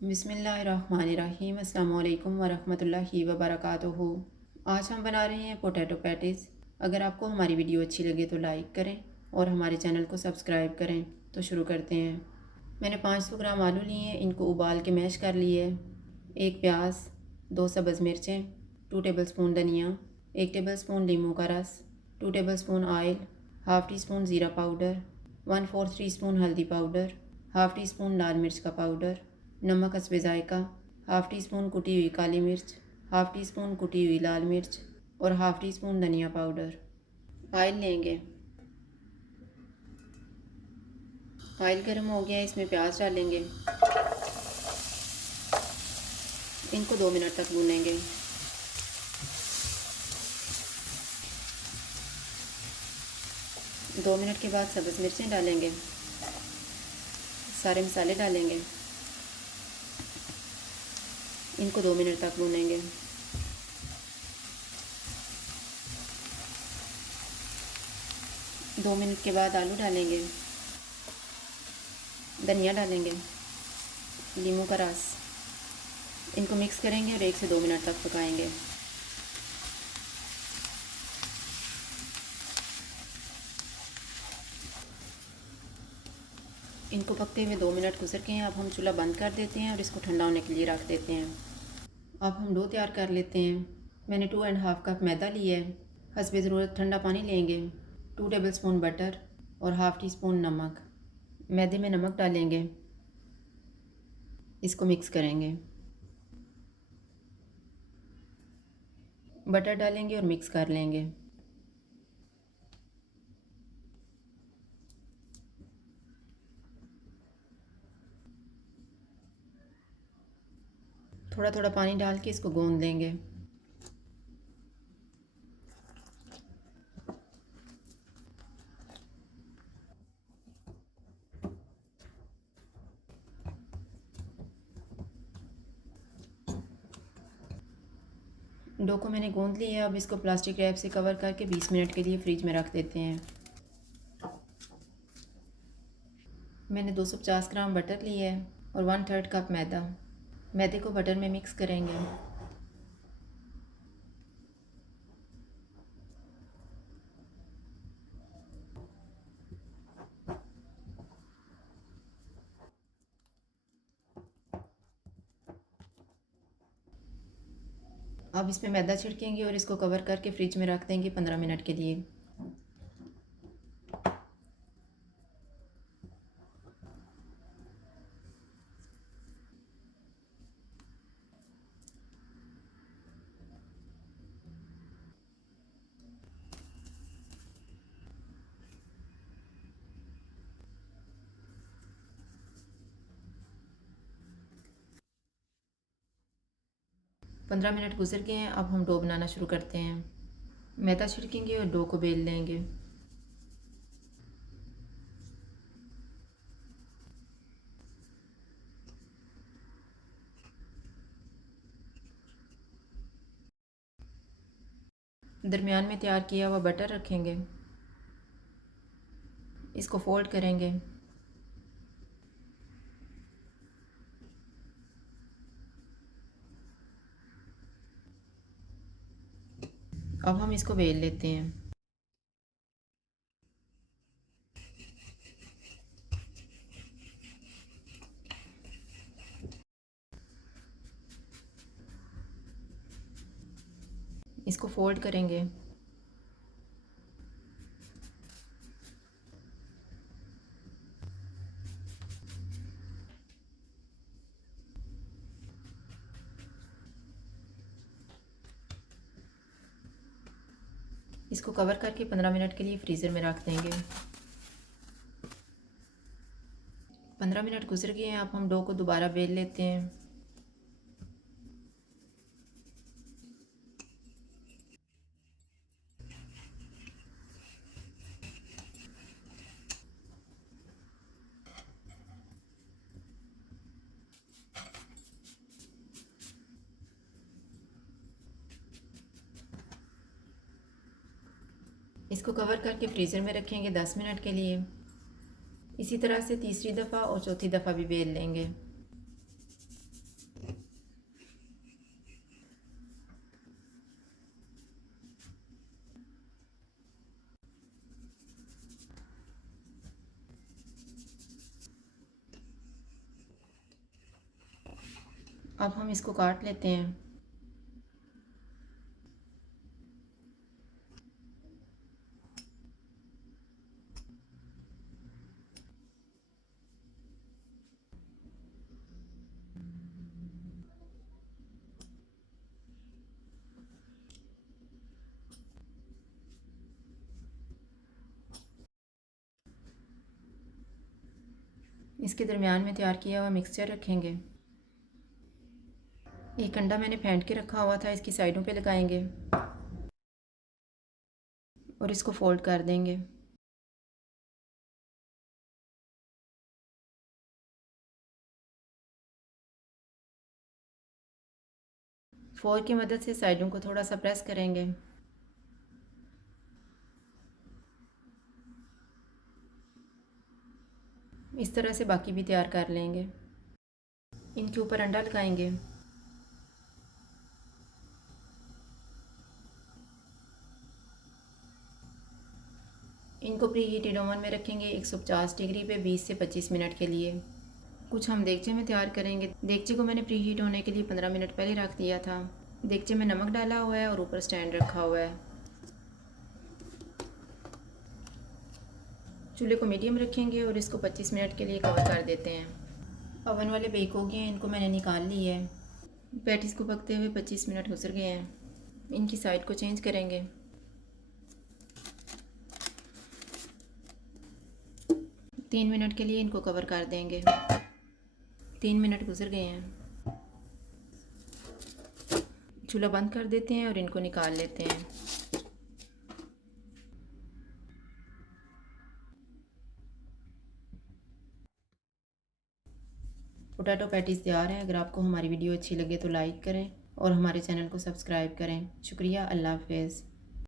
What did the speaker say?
बिस्मिल्लाहिर्रहमानिर्रहीम। अस्सलाम वालेकुम वरहमतुल्लाहि वबरकातुहू। आज हम बना रहे हैं पोटैटो पैटीज़। अगर आपको हमारी वीडियो अच्छी लगे तो लाइक करें और हमारे चैनल को सब्सक्राइब करें। तो शुरू करते हैं। मैंने 500 ग्राम आलू लिए हैं, इनको उबाल के मैश कर लिए है। 1 प्याज, 2 सब्ज़ मिर्चें, 2 टेबलस्पून धनिया, 1 टेबलस्पून नींबू का रस, 2 tablespoon oil, half tea spoon ज़ीरा पाउडर, 1/4 टीस्पून हल्दी पाउडर, हाफ़ टी स्पून लाल मिर्च का पाउडर, नमक हस्बे ज़ायका, हाफ़ टी स्पून कुटी हुई काली मिर्च, हाफ़ टी स्पून कुटी हुई लाल मिर्च और हाफ़ टी स्पून धनिया पाउडर। ऑयल लेंगे। ऑयल गर्म हो गया, इसमें प्याज डालेंगे। इनको 2 मिनट तक भूनेंगे। दो मिनट के बाद सब्ज़ मिर्चें डालेंगे। सारे मसाले डालेंगे। इनको 2 मिनट तक भूनेंगे। 2 मिनट के बाद आलू डालेंगे। धनिया डालेंगे, नींबू का रस। इनको मिक्स करेंगे और 1 से 2 मिनट तक पकाएंगे। इनको पकते हुए 2 मिनट गुजर गए हैं। अब हम चूल्हा बंद कर देते हैं और इसको ठंडा होने के लिए रख देते हैं। अब हम डो तैयार कर लेते हैं। मैंने 2.5 कप मैदा लिया है। हस्बे ज़रूरत ठंडा पानी लेंगे। 2 टेबलस्पून बटर और हाफ़ टी स्पून नमक। मैदे में नमक डालेंगे, इसको मिक्स करेंगे। बटर डालेंगे और मिक्स कर लेंगे। थोड़ा थोड़ा पानी डाल के इसको गूंद लेंगे। डो को मैंने गूंद लिया। अब इसको प्लास्टिक रैप से कवर करके 20 मिनट के लिए फ्रिज में रख देते हैं। मैंने 250 ग्राम बटर लिया है और 1/3 कप मैदा। मैदे को बटर में मिक्स करेंगे। अब इसमें मैदा छिड़केंगे और इसको कवर करके फ्रिज में रख देंगे 15 मिनट के लिए। पंद्रह मिनट गुजर गए हैं। अब हम डो बनाना शुरू करते हैं। मैदा छिड़केंगे और डो को बेल लेंगे। दरमियान में तैयार किया हुआ बटर रखेंगे, इसको फोल्ड करेंगे। अब हम इसको बेल लेते हैं। इसको फोल्ड करेंगे। इसको कवर करके 15 मिनट के लिए फ्रीज़र में रख देंगे। 15 मिनट गुजर गए हैं। अब हम डो को दोबारा बेल लेते हैं। इसको कवर करके फ्रीज़र में रखेंगे 10 मिनट के लिए। इसी तरह से तीसरी दफ़ा और चौथी दफ़ा भी बेल लेंगे। अब हम इसको काट लेते हैं। इसके दरमियान में तैयार किया हुआ मिक्सचर रखेंगे। एक अंडा मैंने फेंट के रखा हुआ था, इसकी साइडों पे लगाएंगे और इसको फोल्ड कर देंगे। फोर्क की मदद से साइडों को थोड़ा सा प्रेस करेंगे। इस तरह से बाकी भी तैयार कर लेंगे। इनके ऊपर अंडा लगाएंगे। इनको प्री हीटेड ओवन में रखेंगे 150 डिग्री पे 20 से 25 मिनट के लिए। कुछ हम देगचे में तैयार करेंगे। देगचे को मैंने प्री हीट होने के लिए 15 मिनट पहले रख दिया था। देगचे में नमक डाला हुआ है और ऊपर स्टैंड रखा हुआ है। चूल्हे को मीडियम रखेंगे और इसको 25 मिनट के लिए कवर कर देते हैं। ओवन वाले बेक हो गए हैं, इनको मैंने निकाल ली है। पैटीज़ को पकते हुए 25 मिनट गुजर गए हैं। इनकी साइड को चेंज करेंगे। 3 मिनट के लिए इनको कवर कर देंगे। 3 मिनट गुजर गए हैं। चूल्हा बंद कर देते हैं और इनको निकाल लेते हैं। पोटैटो पैटीज़ तैयार हैं। अगर आपको हमारी वीडियो अच्छी लगे तो लाइक करें और हमारे चैनल को सब्सक्राइब करें। शुक्रिया। अल्लाह हाफ़िज़।